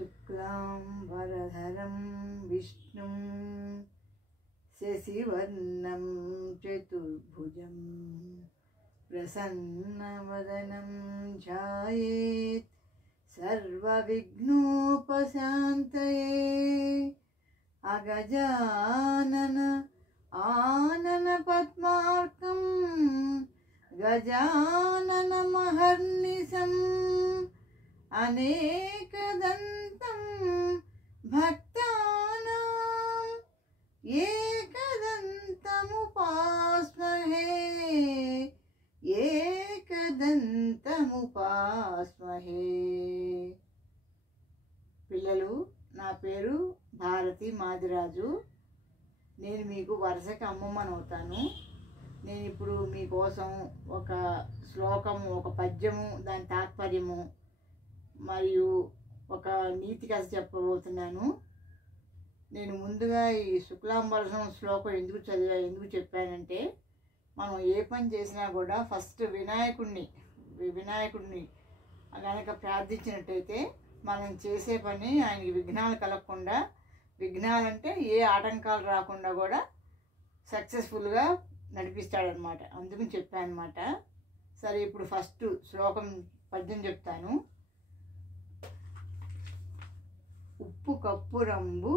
शुक्लांबरधरं विष्णुं शशिवर्णं चतुर्भुजं प्रसन्नवदनं ध्यायेत् सर्वविघ्नोपशान्तये। अगजानन आनन पद्मार्कं गजाननमहर्निशम् अनेकदन्तं भक्तानां एकदन्तमुपास्महे एकदन्तमुपास्महे। పిల్లలు, నా పేరు భారతి మాదిరాజు. నేను మీకు వరుసకి అమ్మమ్మని అవుతాను. నేను ఇప్పుడు మీకోసం ఒక శ్లోకము, ఒక పద్యము, దాని తాత్పర్యము మరియు ఒక నీతి కథ చెప్పబోతున్నాను. నేను ముందుగా ఈ శుక్లాంబరధరం శ్లోకం ఎందుకు చెప్పానంటే, మనం ఏ పని చేసినా కూడా ఫస్ట్ వినాయకుడిని కనుక ప్రార్థించినట్టయితే మనం చేసే పని ఆయనకి విఘ్నాలు కలగకుండా, విఘ్నాలంటే ఏ ఆటంకాలు రాకుండా కూడా సక్సెస్ఫుల్గా నడిపిస్తాడనమాట. అందుకని చెప్పానమాట. సరే, ఇప్పుడు ఫస్ట్ శ్లోకం పద్యం చెప్తాను. ఉప్పు కప్పు రంబు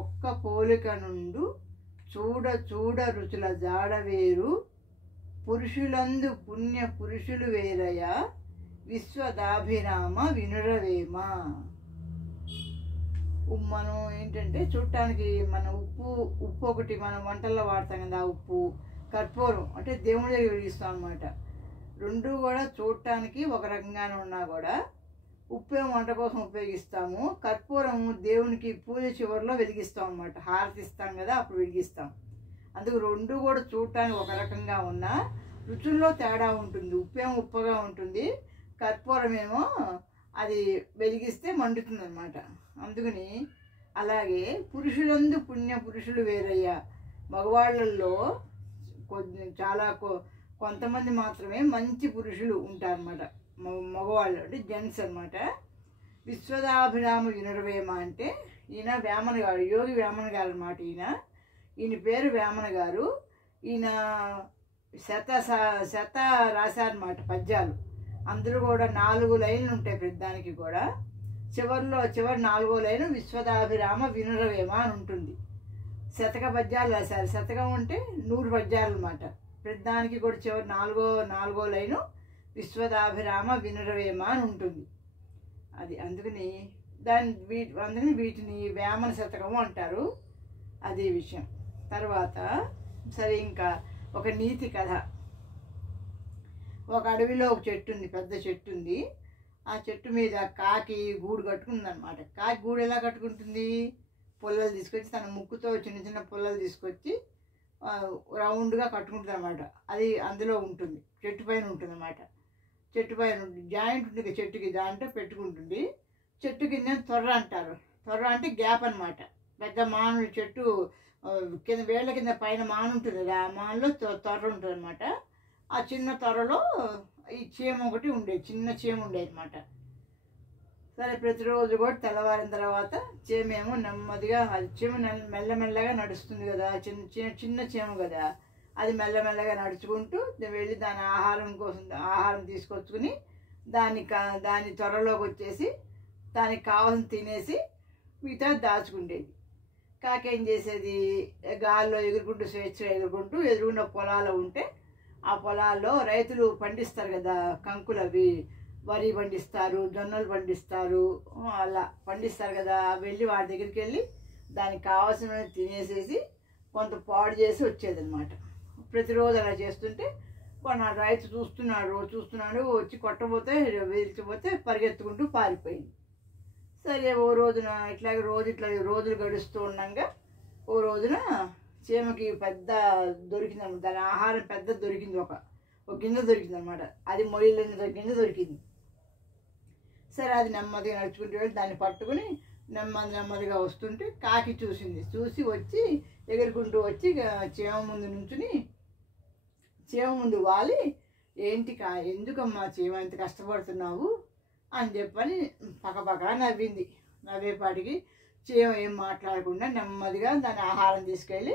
ఒక్క పోలిక నుండు చూడ చూడ రుచుల జాడవేరు పురుషులందు పుణ్య పురుషులు వేరయ విశ్వదాభిరామ వినురవేమ. మనం ఏంటంటే చూడటానికి మన ఉప్పు ఒకటి మనం వంటల్లో వాడతాం కదా, ఉప్పు, కర్పూరం అంటే దేవుడి దగ్గర వెలిగిస్తాం అనమాట. రెండు కూడా చూడటానికి ఒక రకంగానే ఉన్నా కూడా ఉప్పేమో వంట కోసం ఉపయోగిస్తాము, కర్పూరం దేవునికి పూజ చివరిలో వెలిగిస్తాం అనమాట. హారతి ఇస్తాం కదా, అప్పుడు వెలిగిస్తాం. అందుకు రెండు కూడా చూడటానికి ఒక రకంగా ఉన్నా రుచుల్లో తేడా ఉంటుంది. ఉప్పేమో ఉప్పగా ఉంటుంది, కర్పూరం ఏమో అది వెలిగిస్తే మండుతుంది అనమాట. అందుకని అలాగే పురుషులందు పుణ్య పురుషులు వేరయ్యా. మగవాళ్ళల్లో కొంతమంది మాత్రమే మంచి పురుషులు ఉంటారన్నమాట. మగవాళ్ళు అంటే జెంట్స్ అనమాట. విశ్వదాభిరామ వినురవేమ అంటే ఈయన వేమన గారు, యోగి వేమన గారు అనమాట. ఈయన పేరు వేమన గారు. ఈయన శత రాశారన్నమాట పద్యాలు. అందులో కూడా 4 లైన్లు ఉంటాయి ప్రతిదానికి కూడా. చివరి 4వ లైను విశ్వదాభిరామ వినురవేమ అని ఉంటుంది. శతక పద్యాలు రాశారు. శతకం అంటే 100 పద్యాలు అనమాట. ప్రతిదానికి కూడా చివరి 4వ లైను విశ్వదాభిరామ వినురవేమ అని ఉంటుంది. అది అందుకని వీటిని వేమన శతకము అంటారు. అదే విషయం. తర్వాత సరే, ఇంకా ఒక నీతి కథ. ఒక అడవిలో ఒక చెట్టు ఉంది, పెద్ద చెట్టు ఉంది. ఆ చెట్టు మీద కాకి గూడు కట్టుకుందనమాట. కాకి గూడు ఎలా కట్టుకుంటుంది? పుల్లలు తీసుకొచ్చి, తన ముక్కుతో చిన్న చిన్న పుల్లలు తీసుకొచ్చి రౌండ్గా కట్టుకుంటుంది అనమాట. అది అందులో ఉంటుంది, చెట్టు పైన ఉంటుంది అన్నమాట. చెట్టు పైన జాయింట్ ఉంటుంది చెట్టుకి, దాంట్లో పెట్టుకుంటుంది. చెట్టు కింద తొర్ర అంటారు. తొర్ర అంటే గ్యాప్ అనమాట. పెద్ద మాను చెట్టు కింద వేళ్ళ కింద పైన మాను ఉంటుంది, ఆ మానులో తొర్ర ఉంటుంది అనమాట. ఆ చిన్న తొర్రలో ఈ చీమ ఒకటి ఉండేది, చిన్న చీమ ఉండేది అనమాట. సరే, ప్రతిరోజు కూడా తెల్లవారిన తర్వాత చీమేమో నెమ్మదిగా, అది చీమ మెల్లమెల్లగా నడుస్తుంది కదా, చిన్న చీమ కదా, అది మెల్లమెల్లగా నడుచుకుంటూ వెళ్ళి దాని ఆహారం తీసుకొచ్చుకుని దాని త్వరలోకి వచ్చేసి దానికి కావాల్సిన తినేసి మిగతా దాచుకుండేది. కాకేం చేసేది, గాల్లో ఎగురుకుంటూ స్వేచ్ఛగా ఎదురుగుండా పొలాలు ఉంటే ఆ పొలాల్లో రైతులు పండిస్తారు కదా, కంకులు, అవి వరి పండిస్తారు, జొన్నలు పండిస్తారు, అలా పండిస్తారు కదా. వెళ్ళి వాడి దగ్గరికి వెళ్ళి దానికి కావాల్సిన తినేసేసి కొంత పాడు చేసి వచ్చేదన్నమాట. ప్రతిరోజు అలా చేస్తుంటే రైతు చూస్తున్నాడు, వచ్చి కొట్టబోతే వేల్చిపోతే పరిగెత్తుకుంటూ పారిపోయింది. సరే, ఓ రోజున రోజులు గడుస్తూ ఉండగా ఓ రోజున చీమకి పెద్ద దొరికిందన్నమాట. దాని ఆహారం పెద్ద దొరికింది, ఒక గింజ దొరికింది అనమాట. అది మొయ్యలేని గింజ దొరికింది. సరే, అది నెమ్మదిగా నడుచుకుంటూ వెళ్ళి దాన్ని పట్టుకుని నెమ్మదిగా వస్తుంటే కాకి చూసి వచ్చి ఎగురుకుంటూ వచ్చి చీమ ముందు వాలి, ఎందుకమ్మా చీమ ఇంత కష్టపడుతున్నావు అని చెప్పని పక్కపక్క నవ్వింది. అవేపాటికి చీమ ఏం మాట్లాడకుండా నెమ్మదిగా దాని ఆహారం తీసుకెళ్ళి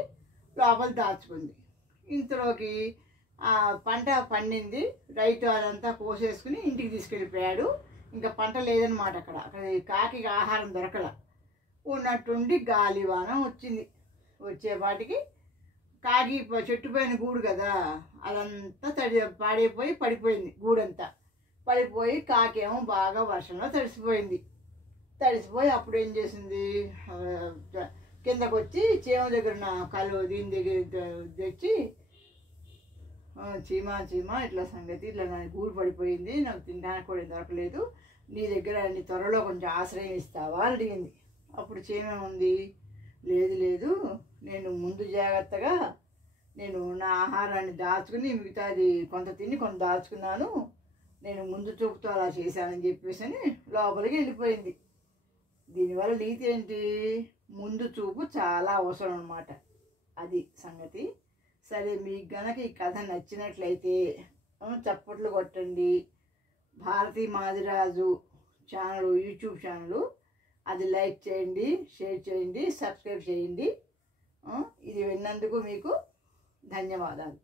లోపల దాచుకుంది. ఇంతలోకి ఆ పంట పండింది, రైతు అదంతా కోసేసుకుని ఇంటికి తీసుకెళ్ళిపోయాడు. ఇంకా పంట లేదనమాట. అక్కడ కాకి ఆహారం దొరకల. ఉన్నట్టుండి గాలివాన వచ్చింది. వచ్చేపాటికి కాకి చెట్టు పైన గూడు కదా, అదంతా పాడైపోయి పడిపోయింది. గూడంతా పడిపోయి కాకేమో బాగా వర్షంలో తడిసిపోయి అప్పుడు ఏం చేసింది, కిందకు వచ్చి చీమ దగ్గర దీని దగ్గర తెచ్చి, చీమ ఇట్లా సంగతి, ఇట్లా నా గూడు పడిపోయింది, నాకు తినడానికి కూడా దొరకలేదు, నీ దగ్గర నీ త్వరలో కొంచెం ఆశ్రయం ఇస్తావా అని అడిగింది. అప్పుడు చీమ ఉంది, లేదు నేను ముందు జాగ్రత్తగా నేను నా ఆహారాన్ని దాచుకుని మిగతాది కొంత తిని కొంత దాచుకున్నాను, నేను ముందు చూపుతో అలా చేశానని చెప్పేసి లోపలికి వెళ్ళిపోయింది. దీనివల్ల నీతి ఏంటి, ముందు చూపు చాలా అవసరం అన్నమాట. అది సంగతి. సరే, మీకు గనక ఈ కథ నచ్చినట్లయితే చప్పట్లు కొట్టండి. Bharati Madiraju channel, YouTube channel, అది లైక్ చేయండి, షేర్ చేయండి, సబ్స్క్రైబ్ చేయండి. ఇది విన్నందుకు మీకు ధన్యవాదాలు.